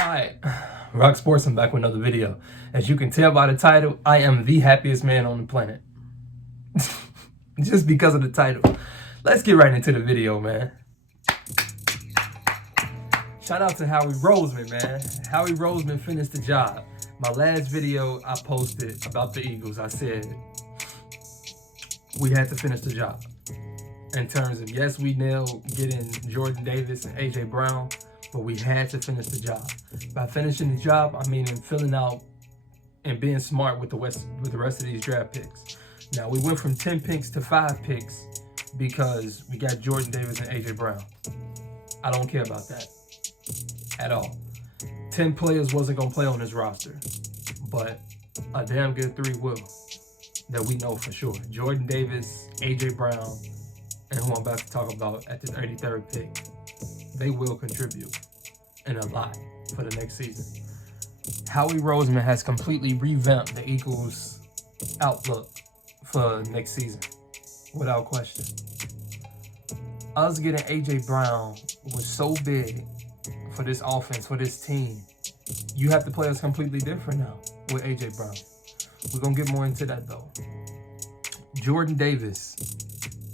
Alright, RocSports, I'm back with another video. As you can tell by the title, I am the happiest man on the planet. Just because of the title. Let's get right into the video, man. Shout out to Howie Roseman, man. Howie Roseman finished the job. My last video I posted about the Eagles, I said we had to finish the job. In terms of, yes, we nailed getting Jordandavis and ajbrown, but we had to finish the job. By finishing the job, I mean in filling out and being smart with the rest of these draft picks. Now, we went from 10 picks to 5 picks because we got Jordandavis and ajbrown. I don't care about that at all. 10 players wasn't going to play on this roster, but a damn good 3 will, that we know for sure. Jordandavis, ajbrown, and who I'm about to talk about at the 33rd pick. They will contribute, and a lot, for the next season. Howie Roseman has completely revamped the Eagles' outlook for next season, without question. Us getting ajbrown was so big for this offense, for this team. You have to play us completely different now with ajbrown. We're going to get more into that, though. Jordandavis.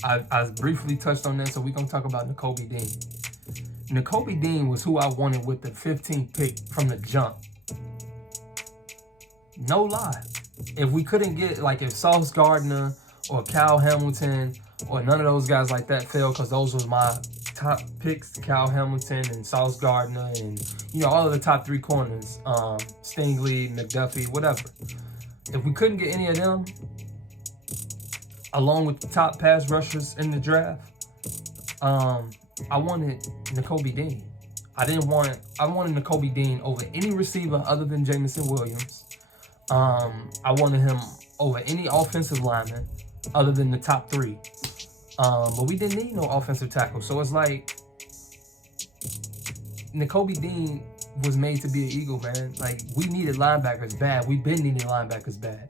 I briefly touched on that, so we're going to talk about nakobedean. Nakobedean was who I wanted with the 15th pick from the jump. No lie. If we couldn't get, like, if Sauce Gardner or Cal Hamilton or none of those guys like that fell, because those was my top picks, Cal Hamilton and Sauce Gardner and, you know, all of the top 3 corners, Stingley, McDuffie, whatever. If we couldn't get any of them, along with the top pass rushers in the draft, I wanted nakobedean. I wanted nakobedean over any receiver other than Jameson Williams. I wanted him over any offensive lineman other than the top 3. But we didn't need no offensive tackle. So it's like, nakobedean was made to be an Eagle, man. Like, we needed linebackers bad. We've been needing linebackers bad.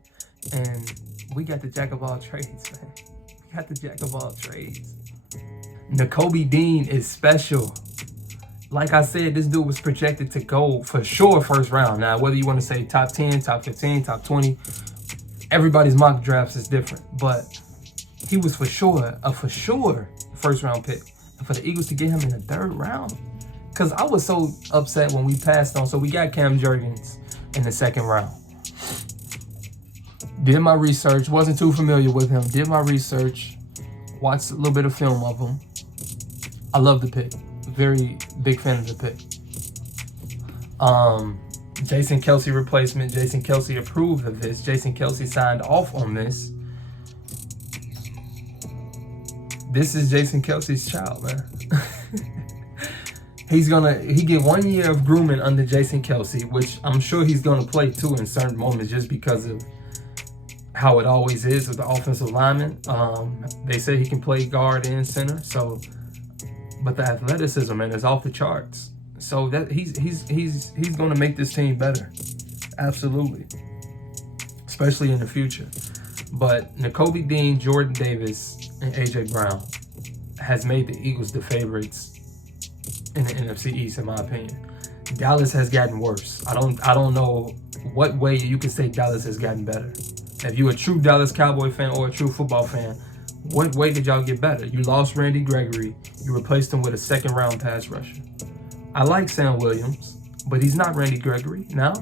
And we got the jack of all trades, man. We got the jack of all trades. nakobedean is special. Like I said, this dude was projected to go for sure first round. Now, whether you want to say top 10, top 15, top 20, everybody's mock drafts is different. But he was for sure a first round pick. And for the Eagles to get him in the 3rd round, because I was so upset when we passed on. So we got Cam Jurgens in the 2nd round. Did my research, wasn't too familiar with him. Did my research, watched a little bit of film of him. I love the pick. Very big fan of the pick. Jason Kelce replacement. Jason Kelce approved of this. Jason Kelce signed off on this. This is Jason Kelce's child, man. He get 1 year of grooming under Jason Kelce, which I'm sure he's gonna play too in certain moments, just because of how it always is with the offensive lineman. They say he can play guard and center, so, but the athleticism, man, is off the charts. So that he's going to make this team better, absolutely, especially in the future. But nakobedean, Jordandavis, and ajbrown has made the Eagles the favorites in the NFC East, in my opinion. Dallas has gotten worse. I don't know what way you can say Dallas has gotten better. If you're a true Dallas Cowboy fan or a true football fan, what way did y'all get better? You lost Randy Gregory. You replaced him with a 2nd round pass rusher. I like Sam Williams, but he's not Randy Gregory now.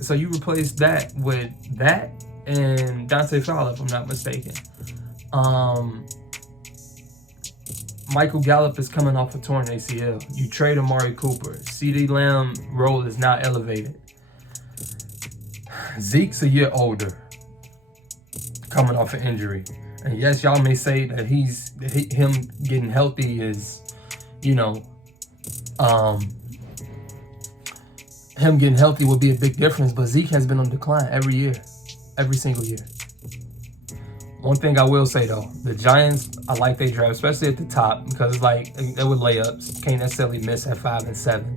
So you replaced that with that and Dante Fowler, if I'm not mistaken. Michael Gallup is coming off a torn ACL. You trade Amari Cooper. CeeDee Lamb role is now elevated. Zeke's a year older, coming off an injury. And yes, y'all may say that him getting healthy is, you know, him getting healthy would be a big difference. But Zeke has been on decline every year, every single year. One thing I will say though, the Giants, I like they draft, especially at the top, because it's like they would layups. Can't necessarily miss at 5 and 7.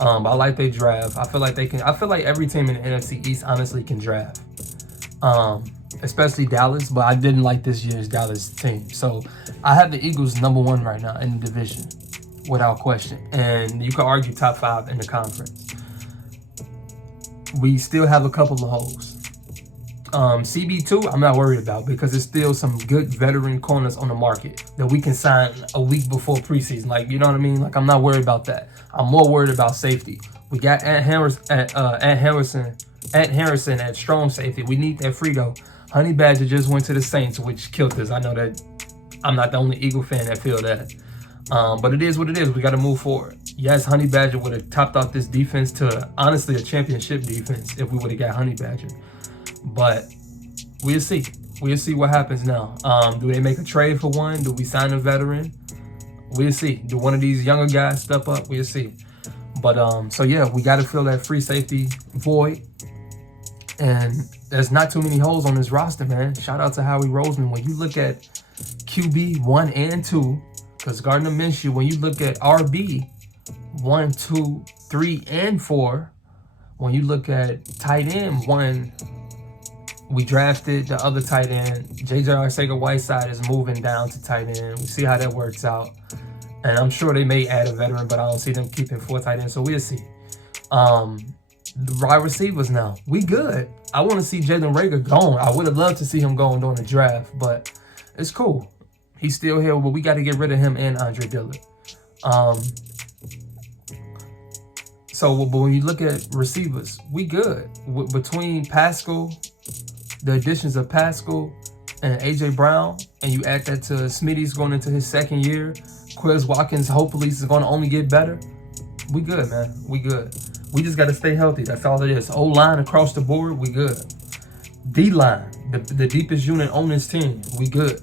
I like they draft. I feel like they can. I feel like every team in the NFC East honestly can draft, especially Dallas. But I didn't like this year's Dallas team, so I have the Eagles #1 right now in the division. without question. And you could argue top 5 in the conference. We still have a couple of holes. CB2, I'm not worried about because there's still some good veteran corners on the market that we can sign a week before preseason. Like, you know what I mean? Like, I'm not worried about that. I'm more worried about safety. We got Ant Harrison at strong safety. We need that free though. Honey Badger just went to the Saints, which killed us. I know that I'm not the only Eagle fan that feel that. But it is what it is. We got to move forward. Yes, Honey Badger would have topped off this defense to, honestly, a championship defense if we would have got Honey Badger. But we'll see. We'll see what happens now. Do they make a trade for one? Do we sign a veteran? We'll see. Do one of these younger guys step up? We'll see. But, so yeah, we got to fill that free safety void. And there's not too many holes on this roster, man. Shout out to Howie Roseman. When you look at QB 1 and 2, because Gardner Minshew, when you look at RB 1, 2, 3, and 4, when you look at tight end 1, we drafted the other tight end. JJ Arcega-Whiteside is moving down to tight end. We see how that works out. And I'm sure they may add a veteran, but I don't see them keeping 4 tight ends, so we'll see. The wide receivers now, we good. I want to see Jalen Reagor gone. I would have loved to see him going during the draft, but it's cool. He's still here, but we got to get rid of him and Andre Dillard. So, but when you look at receivers, we good. Between Pascal, the additions of Pascal and AJ Brown, and you add that to Smitty's going into his 2nd year, Quez Watkins hopefully is going to only get better. We good, man. We good. We just got to stay healthy. That's all it is. O-line across the board, we good. D-line, the deepest unit on this team, we good.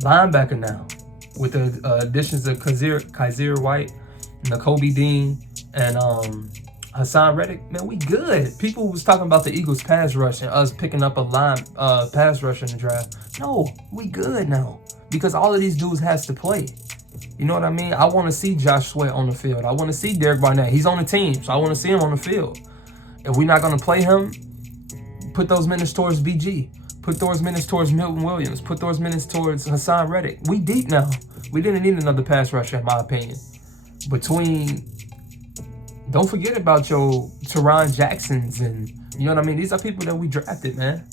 Linebacker now, with the additions of Kaiser White, nakobedean, and Hassan Reddick, man, we good. People was talking about the Eagles pass rush and us picking up a pass rush in the draft. No, we good now because all of these dudes has to play. You know what I mean? I want to see Josh Sweat on the field. I want to see Derek Barnett. He's on the team, so I want to see him on the field. If we're not going to play him, put those minutes towards BG. Put those minutes towards Milton Williams. Put those minutes towards Hassan Reddick. We deep now. We didn't need another pass rusher, in my opinion. Don't forget about your Teron Jacksons and, you know what I mean? These are people that we drafted, man.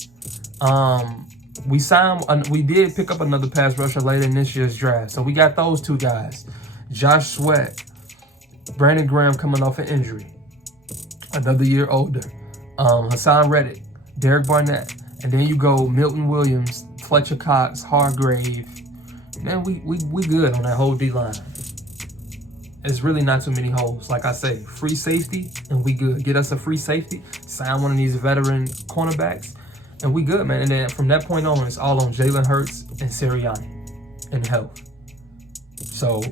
We did pick up another pass rusher later in this year's draft. So we got those 2 guys. Josh Sweat, Brandon Graham coming off an injury. Another year older. Hassan Reddick, Derek Barnett. And then you go Milton Williams, Fletcher Cox, Hargrave. Man, we good on that whole D-line. It's really not too many holes. Like I say, free safety, and we good. Get us a free safety, sign one of these veteran cornerbacks, and we good, man. And then from that point on, it's all on Jalen Hurts and Sirianni and health. So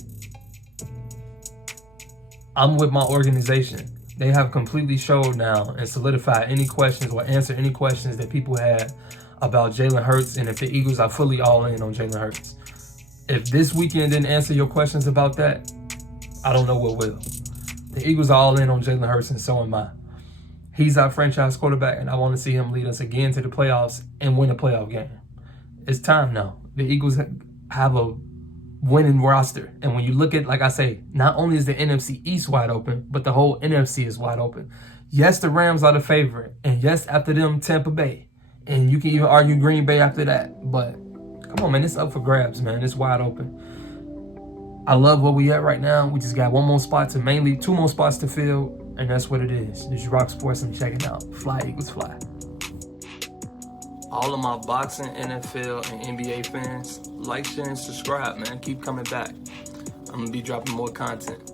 I'm with my organization. They have completely showed now and solidified any questions or answered any questions that people had about Jalen Hurts, and if the Eagles are fully all in on Jalen Hurts. If this weekend didn't answer your questions about that, I don't know what will. The Eagles are all in on Jalen Hurts, and so am I. He's our franchise quarterback, and I want to see him lead us again to the playoffs and win a playoff game. It's time now. The Eagles have a winning roster. And when you look at, like I say, not only is the NFC East wide open, but the whole NFC is wide open. Yes, the Rams are the favorite. And yes, after them, Tampa Bay. And you can even argue Green Bay after that. But come on, man, it's up for grabs, man. It's wide open. I love where we at right now. We just got 2 more spots to fill, and that's what it is. This is RocSports, and check it out. Fly Eagles Fly. All of my boxing, NFL, and NBA fans, like, share, and subscribe, man. Keep coming back. I'm going to be dropping more content.